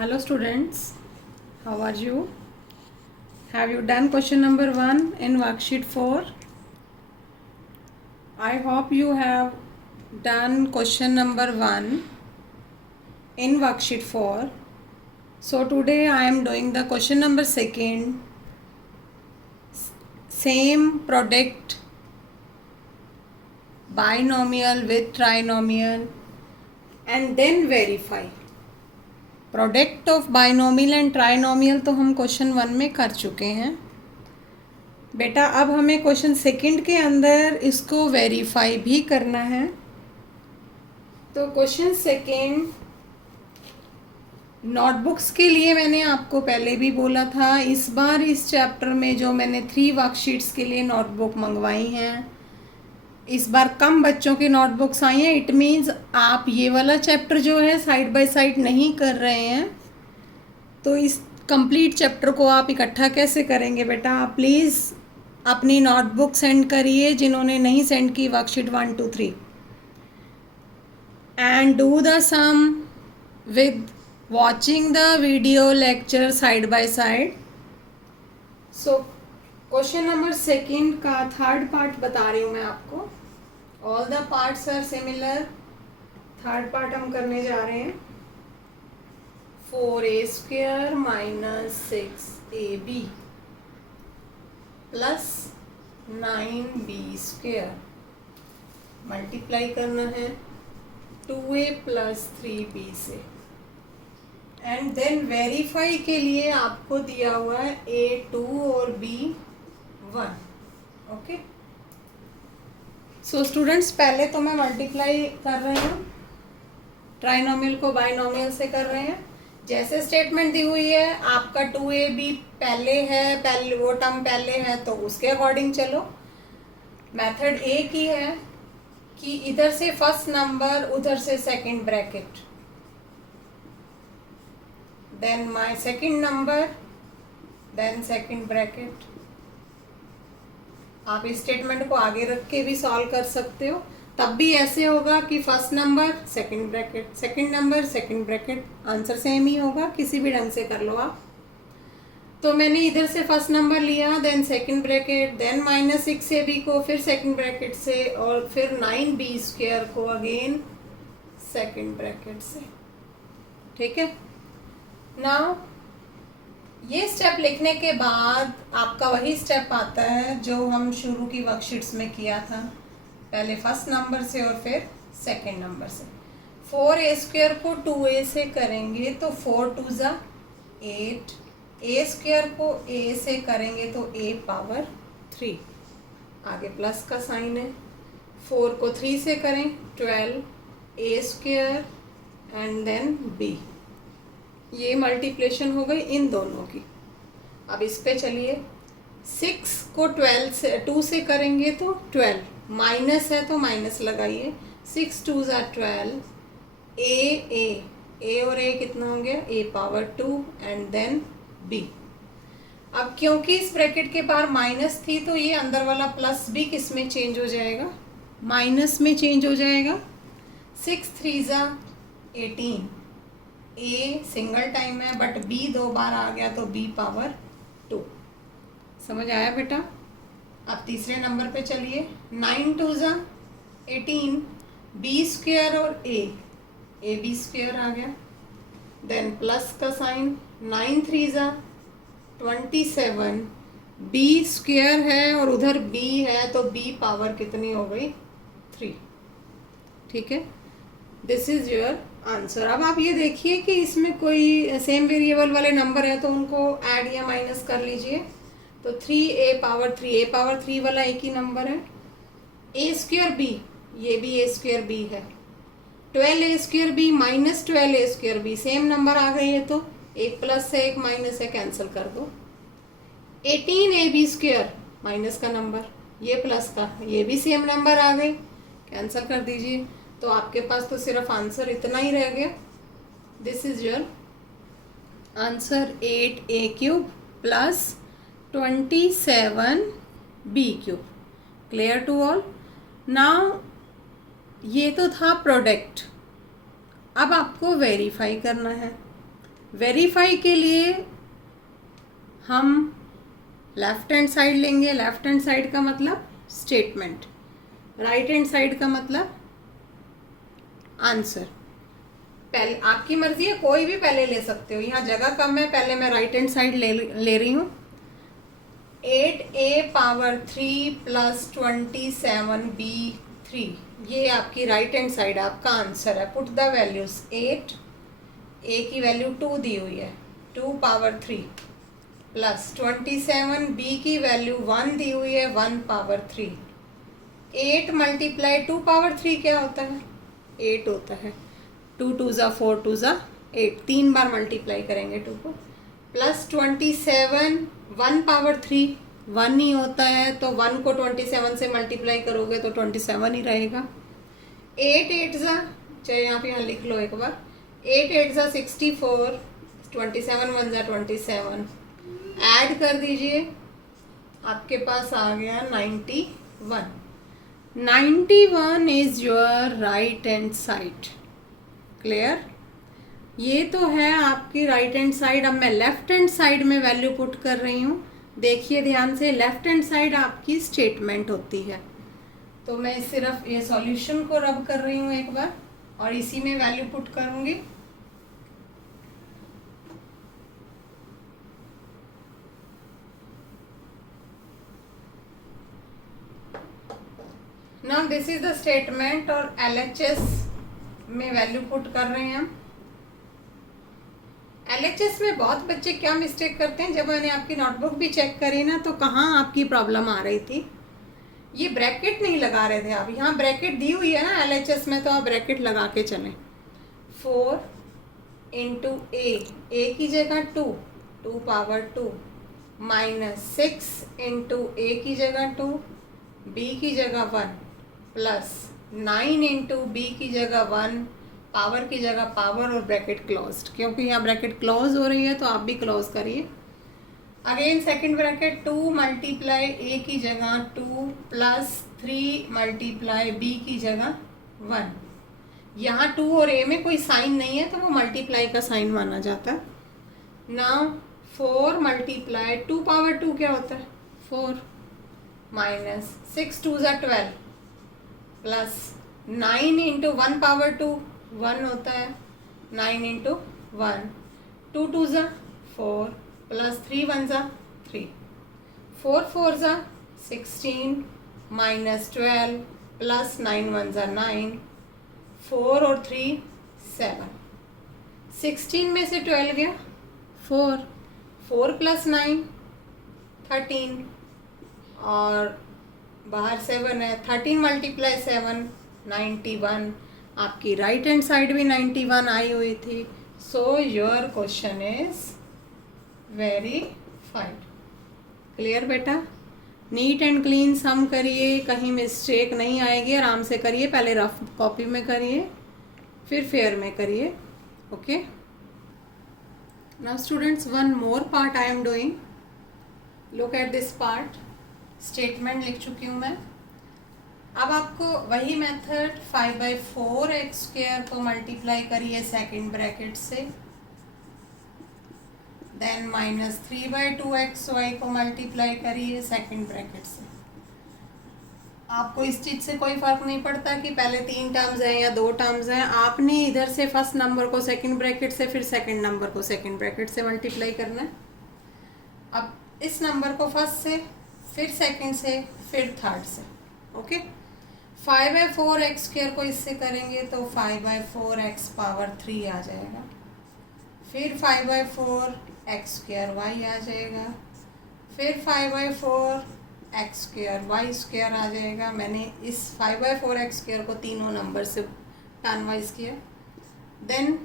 Hello students, how are you? Have you done question number 1 in worksheet 4? I hope you have done question number 1 in worksheet 4. So today I am doing the question number 2, same product binomial with trinomial and then verify. Product of binomial and trinomial तो हम question 1 में कर चुके हैं बेटा। अब हमें question 2 के अंदर इसको वेरीफाई भी करना है। तो क्वेश्चन 2 नोटबुक्स के लिए मैंने आपको पहले भी बोला था, इस बार इस चैप्टर में जो मैंने 3 वर्कशीट्स के लिए नोटबुक मंगवाई हैं, इस बार कम बच्चों की नोटबुक्स आई हैं। इट मीन्स आप ये वाला चैप्टर जो है साइड बाय साइड नहीं कर रहे हैं, तो इस कंप्लीट चैप्टर को आप इकट्ठा कैसे करेंगे बेटा? आप प्लीज़ अपनी नोटबुक सेंड करिए, जिन्होंने नहीं सेंड की worksheet 1, 2, 3 and do the sum with watching the video lecture side by side. So question number 2 का 3rd पार्ट बता रही हूँ मैं आपको। All the parts are similar. 3rd part हम करने जा रहे हैं 4a² - 6ab plus 9b²। Multiply करना है 2a + 3b से एंड देन वेरीफाई के लिए आपको दिया हुआ है a2 और b1। ओके, सो स्टूडेंट्स पहले तो मैं मल्टीप्लाई कर रही हूँ, ट्राइनोमियल को बाइनोमियल से कर रहे हैं। जैसे स्टेटमेंट दी हुई है, आपका 2ab पहले है, पहले वो टर्म पहले है तो उसके अकॉर्डिंग चलो। मेथड एक ही है कि इधर से फर्स्ट नंबर, उधर से second bracket, then my second number, then second bracket. आप इस स्टेटमेंट को आगे रख के भी सॉल्व कर सकते हो, तब भी ऐसे होगा कि first number second bracket, second number second bracket, answer same ही होगा। किसी भी ढंग से कर लो आप। तो मैंने इधर से फर्स्ट नंबर लिया, then second bracket, then -6ab को फिर सेकंड ब्रैकेट से, और फिर 9b² को अगेन सेकंड ब्रैकेट से। ठीक है, नाउ ये स्टेप लिखने के बाद आपका वही स्टेप आता है जो हम शुरू की वर्कशीट्स में किया था, पहले फर्स्ट नंबर से और फिर सेकंड नंबर से। 4a² को 2a से करेंगे तो 4 2 ज़ा 8, a² को a से करेंगे तो a पावर 3, आगे प्लस का साइन है। 4 को 3 से करें 12, a² एंड देन b। ये मल्टीप्लिकेशन हो गई इन दोनों की। अब इस पे चलिए, 6 को 12 से 2 से करेंगे तो 12, माइनस है तो माइनस लगाइए, 6 2 ज़ा 12, a और a कितना हो गया, a power 2 and then b। अब क्योंकि इस ब्रैकेट के बाहर माइनस थी तो ये अंदर वाला प्लस भी किस में चेंज हो जाएगा, माइनस में चेंज हो जाएगा। 6 3 ज़ा 18, a सिंगल टाइम है बट b 2 बार आ गया तो b पावर 2। समझ आया बेटा? अब तीसरे नंबर पे चलिए, 9 2 ज़ा 18, b² और ab² आ गया, देन प्लस का साइन, 9 3 ज़ा 27, b² है और उधर b है तो b पावर कितनी हो गई, 3। ठीक है, दिस इज योर आंसर। अब आप ये देखिए कि इसमें कोई सेम वेरिएबल वाले नंबर है तो उनको ऐड या माइनस कर लीजिए। तो 3a पावर 3, a पावर 3 वाला एक ही नंबर है। a² b, ये भी a² b है। 12a² b - 12a² b, same number आ गई है तो एक प्लस है एक माइनस है, कैंसिल कर दो। 18ab² माइनस का नंबर, ये प्लस का, ये भी सेम नंबर आ गए, कैंसिल कर दीजिए। तो आपके पास तो सिर्फ आंसर इतना ही रह गया। This is your answer, 8a³ plus 27b³। Clear to all? Now ये तो था प्रोडक्ट, अब आपको वेरीफाई करना है। वेरीफाई के लिए हम लेफ्ट हैंड साइड लेंगे। लेफ्ट हैंड साइड का मतलब स्टेटमेंट, राइट हैंड साइड का मतलब आंसर। पहले आपकी मर्जी है, कोई भी पहले ले सकते हो, यहाँ जगह कम है, पहले मैं राइट हैंड साइड ले रही हूँ। 8a पावर 3 प्लस 27b3, ये आपकी राइट हैंड साइड आपका आंसर है। पुट द वैल्यूज, 8 a की वैल्यू 2 दी हुई है, 2 पावर 3 प्लस 27 b की वैल्यू 1 दी हुई है, 1 पावर 3। 8 मल्टीप्लाई 2 पावर 3 क्या होता है? 8 होता है। 2 2 ज़ा 4 2 ज़ा 8, 3 बार मल्टीप्लाई करेंगे 2 को। प्लस 27 1 पावर 3 1 ही होता है, तो 1 को 27 से मल्टीप्लाई करोगे तो 27 ही रहेगा। 8 8 ज़ा, चाहे यहाँ पे यहाँ लिख लो एक बार, 8 8 ज़ा 64, 27 1 ज़ा 27, ऐड कर दीजिए, आपके पास आ गया 91। 91 is your right hand side. Clear? ये तो है आपकी राइट हैंड साइड। अब मैं लेफ्ट हैंड साइड में वैल्यू पुट कर रही हूँ। देखिए ध्यान से, लेफ्ट हैंड साइड आपकी स्टेटमेंट होती है। तो मैं सिर्फ ये सॉल्यूशन को रब कर रही हूँ एक बार और इसी में वैल्यू पुट करूँगी। Now this is the statement और LHS में वैल्यू पुट कर रहे हैं हम। LHS में बहुत बच्चे क्या मिस्टेक करते हैं, जब मैंने आपकी नोटबुक भी चेक करी ना, तो कहाँ आपकी प्रॉब्लम आ रही थी, ये ब्रैकेट नहीं लगा रहे थे आप। यहाँ ब्रैकेट दी हुई है ना LHS में, तो आप ब्रैकेट लगा के चलें। 4 इंटू ए की जगह 2, 2 पावर 2, माइनस 6 इंटू ए की जगह 2, बी की जगह 1, प्लस 9 इंटू बी की जगह 1, पावर की जगह पावर और ब्रैकेट क्लोज्ड, क्योंकि यहाँ ब्रैकेट क्लोज हो रही है तो आप भी क्लोज करिए। अगेन सेकंड ब्रैकेट, 2 मल्टीप्लाई ए की जगह 2 प्लस 3 मल्टीप्लाई बी की जगह 1। यहाँ 2 और ए में कोई साइन नहीं है तो वो मल्टीप्लाई का साइन माना जाता है। नाउ 4 मल्टीप्लाई 2 पावर 2 क्या होता है? 4, माइनस 6 2 ज़ा 12, प्लस 9 इंटू 1 पावर 2 1 होता है, 9 इंटू 1, 2 2 ज़ा 4, प्लस 3 1 ज़ा 3, 4 4 ज़ा 16, माइनस 12, प्लस 9 1 ज़ा 9, 4 और 3 7। 16 में से 12 गया 4, 4 प्लस 9 13, और बाहर 7 है, 13 मल्टीप्लाई 7 91। आपकी राइट हैंड साइड भी 91 आई हुई थी। So your question is verified. Clear बेटा? नीट एंड क्लीन सम करिए, कहीं मिस्टेक नहीं आएगी, आराम से करिए। पहले रफ कॉपी में करिए, फिर फेयर में करिए। Okay, now students, one more part I am doing. Look at this part. Statement लिख चुकी हूँ मैं। अब आपको वही मेथड 5/4 एक्स स्क्वायर को मल्टीप्लाई करिए सेकंड ब्रैकेट से, देन माइनस 3/2 एक्स वाई को मल्टीप्लाई करिए सेकंड ब्रैकेट से। आपको इस चीज़ से कोई फ़र्क नहीं पड़ता कि पहले 3 टर्म्स हैं या 2 टर्म्स हैं। आपने इधर से फर्स्ट नंबर को सेकंड ब्रैकेट से, फिर सेकंड नंबर को सेकंड ब्रैकेट से मल्टीप्लाई करना है। अब इस नंबर को फर्स्ट से, फिर सेकंड से, फिर थर्ड से। ओके, 5/4 एक्स स्क्वायर को इससे करेंगे तो 5/4 एक्स पावर 3 आ जाएगा, फिर 5/4 एक्स स्क्वायर वाई आ जाएगा, फिर 5/4 एक्स स्क्वायर वाई स्क्वायर आ जाएगा। मैंने इस 5/4 एक्स स्क्वायर को तीनों नंबर से टर्न वाइज किया। देन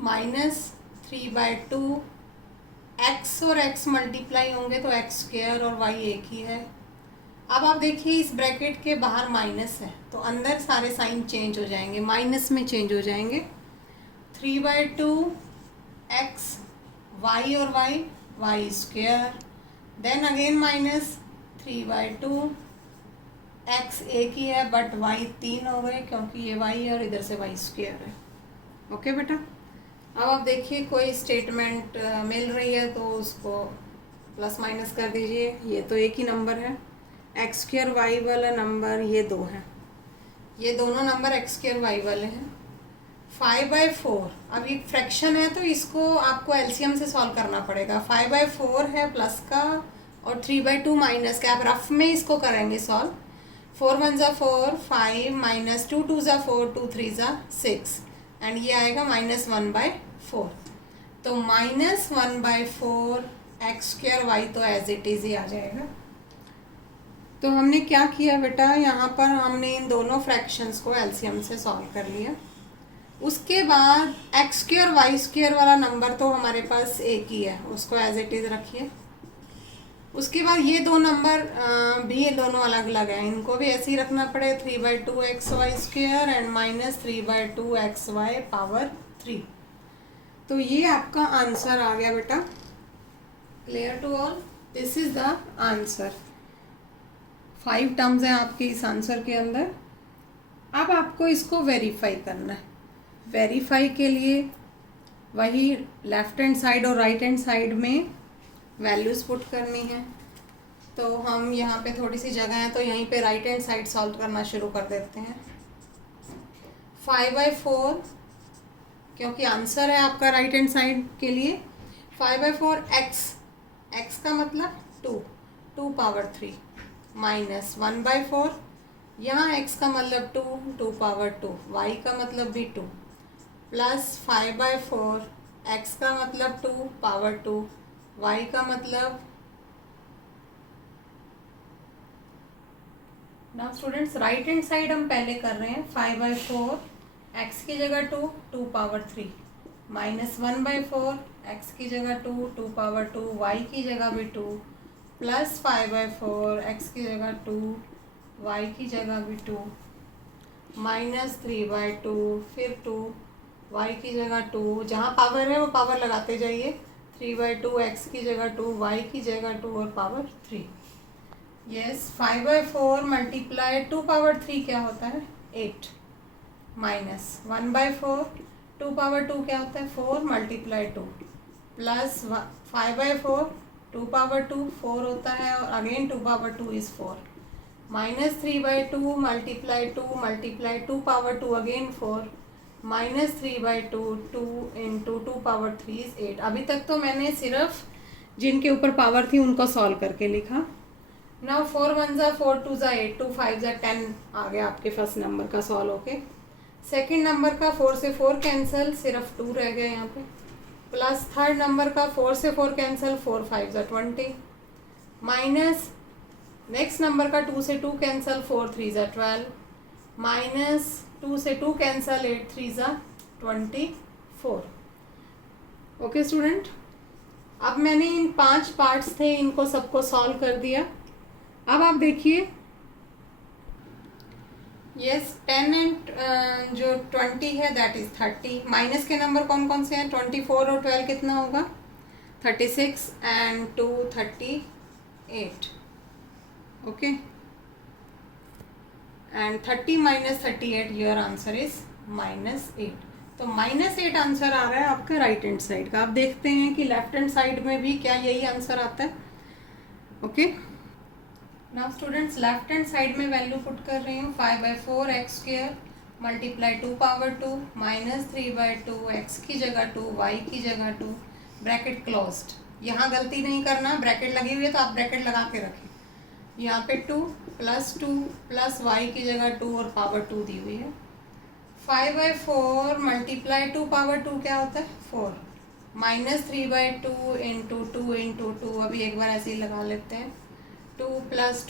माइनस 3/2 एक्स और एक्स मल्टीप्लाई होंगे तो एक्स स्क्वायर और वाई एक ही है। अब आप देखिए इस ब्रैकेट के बाहर माइनस है तो अंदर सारे साइन चेंज हो जाएंगे, माइनस में चेंज हो जाएंगे। 3/2 एक्स वाई और Y, Y square, then again minus 3/2 X एक ही है बट वाई 3 हो गए क्योंकि ये वाई है और इधर से वाई स्क्वायर है। ओके बेटा, अब आप देखिए कोई स्टेटमेंट मिल रही है तो उसको प्लस माइनस कर दीजिए। ये तो एक ही नंबर है, एक्स स्क्वायर वाई वाला नंबर ये दो है, ये दोनों नंबर एक्स स्क्वायर वाई वाले हैं। 5/4, अब ये फ्रैक्शन है तो इसको आपको एलसीएम से सॉल्व करना पड़ेगा। 5/4 है प्लस का और 3/2 माइनस का, आप रफ में इसको करेंगे सॉल्व। 4 1 ज़ा 4, 5 माइनस 2 2 ज़ा 4, 2 3 ज़ा 6 एंड ये आएगा -1/4। तो -1/4 एक्स स्क्वायर वाई तो एज इट इज़ ही आ जाएगा। तो हमने क्या किया बेटा, यहाँ पर हमने इन दोनों फ्रैक्शंस को एलसीएम से सॉल्व कर लिया। उसके बाद एक्स स्क्वायर वाई स्क्वायर वाला नंबर तो हमारे पास एक ही है, उसको एज इट इज़ रखिए। उसके बाद ये दो नंबर भी ये दोनों अलग अलग हैं, इनको भी ऐसे ही रखना पड़े। 3/2 X Y square and -3/2 X Y power 3। तो ये आपका आंसर आ गया बेटा। Clear to all, this is the answer. 5 terms हैं आपके इस आंसर के अंदर। अब आपको इसको वेरीफाई करना है। वेरीफाई के लिए वही लेफ्ट हैंड साइड और राइट हैंड साइड में वैल्यूज़ पुट करनी है। तो हम यहाँ पे थोड़ी सी जगह है तो यहीं पे राइट हैंड साइड सॉल्व करना शुरू कर देते हैं। 5/4 क्योंकि आंसर है आपका राइट हैंड साइड के लिए। 5/4 एक्स का मतलब 2 पावर 3 माइनस 1/4, यहाँ एक्स का मतलब 2 पावर 2, वाई का मतलब भी 2 प्लस 5/4 एक्स का मतलब 2 पावर 2, वाई का मतलब। Now students right hand side हम पहले कर रहे हैं। 5/4 एक्स की जगह 2 पावर 3 माइनस 1/4 एक्स की जगह 2 पावर 2, वाई की जगह भी 2 प्लस 5/4 एक्स की जगह 2, वाई की जगह भी 2 माइनस 3/2 फिर 2, वाई की जगह 2, जहाँ पावर है वो पावर लगाते जाइए। 3/2 एक्स की जगह 2, वाई की जगह 2 और पावर 3। यस 5/4 मल्टीप्लाई 2 पावर 3 क्या होता है 8 माइनस 1/4 2 पावर 2 क्या होता है 4 मल्टीप्लाई 2 प्लस 5/4 2 पावर 2 4 होता है और again 2 power 2 is 4 minus 3/2 multiply 2 power 2 again 4 minus 3/2 2 into 2 power 3 is 8। अभी तक तो मैंने सिर्फ जिनके ऊपर पावर थी उनको सॉल्व करके लिखा। नाउ 4 1 ज़ा 4 2 ज़ा 8 2 5 ज़ा 10 आ गया आपके फर्स्ट नंबर का सॉल्व होके। सेकंड नंबर का 4 से 4 कैंसिल, सिर्फ 2 रह गए यहाँ पे। प्लस थर्ड नंबर का 4 से 4 कैंसिल, 4 5 ज़ा 20 माइनस नेक्स्ट नंबर का 2 से 2 कैंसिल, 4 3 ज़ा 12 माइनस 2 से 2 कैंसिल, 8 3 ज़ा 24। ओके स्टूडेंट, अब मैंने इन 5 पार्ट्स थे इनको सबको सॉल्व कर दिया। अब आप देखिए यस 10 एंड जो 20 है दैट इज़ 30। माइनस के नंबर कौन कौन से हैं 24 और 12 कितना होगा 36 and 2 38। Okay and 30 minus 38 your answer is -8। तो -8 आंसर आ रहा है आपका राइट हैंड साइड का। आप देखते हैं कि लेफ्ट हैंड साइड में भी क्या यही आंसर आता है। Okay now students left hand side में वैल्यू पुट कर रही हूँ। 5/4 x square multiply 2 power 2 minus 3/2 x की जगह 2 वाई की जगह 2 ब्रैकेट क्लोज्ड। यहाँ गलती नहीं करना, ब्रैकेट लगी हुई है तो आप ब्रैकेट लगा के रखें। यहाँ पे 2 प्लस वाई की जगह 2 और पावर 2 दी हुई है। 5/4 मल्टीप्लाई 2 पावर 2 क्या होता है 4 माइनस 3/2 इंटू 2 इंटू 2। अभी एक बार ऐसे ही लगा लेते हैं। 2 प्लस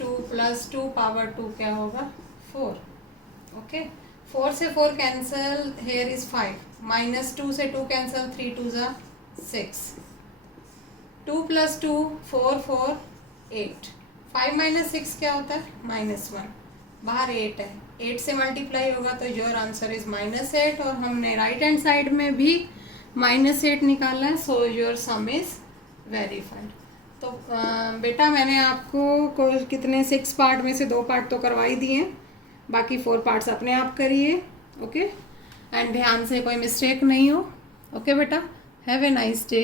2 पावर 2 क्या होगा 4। ओके 4 से 4 कैंसिल, हेयर इज 5 माइनस 2 से 2 कैंसिल, 3 2 ज़ा 6 2 प्लस 2 4 4 8 5 माइनस 6 क्या होता है -1। बाहर 8 है, 8 से मल्टीप्लाई होगा तो योर आंसर इज -8 और हमने राइट हैंड साइड में भी -8 निकाला है। So your some is verified. तो बेटा मैंने आपको कितने 6 पार्ट में से 2 पार्ट तो करवा ही दिए हैं, बाकी 4 पार्ट्स अपने आप करिए। ओके एंड ध्यान से कोई मिस्टेक नहीं हो। ओके बेटा, हैव ए नाइस डे।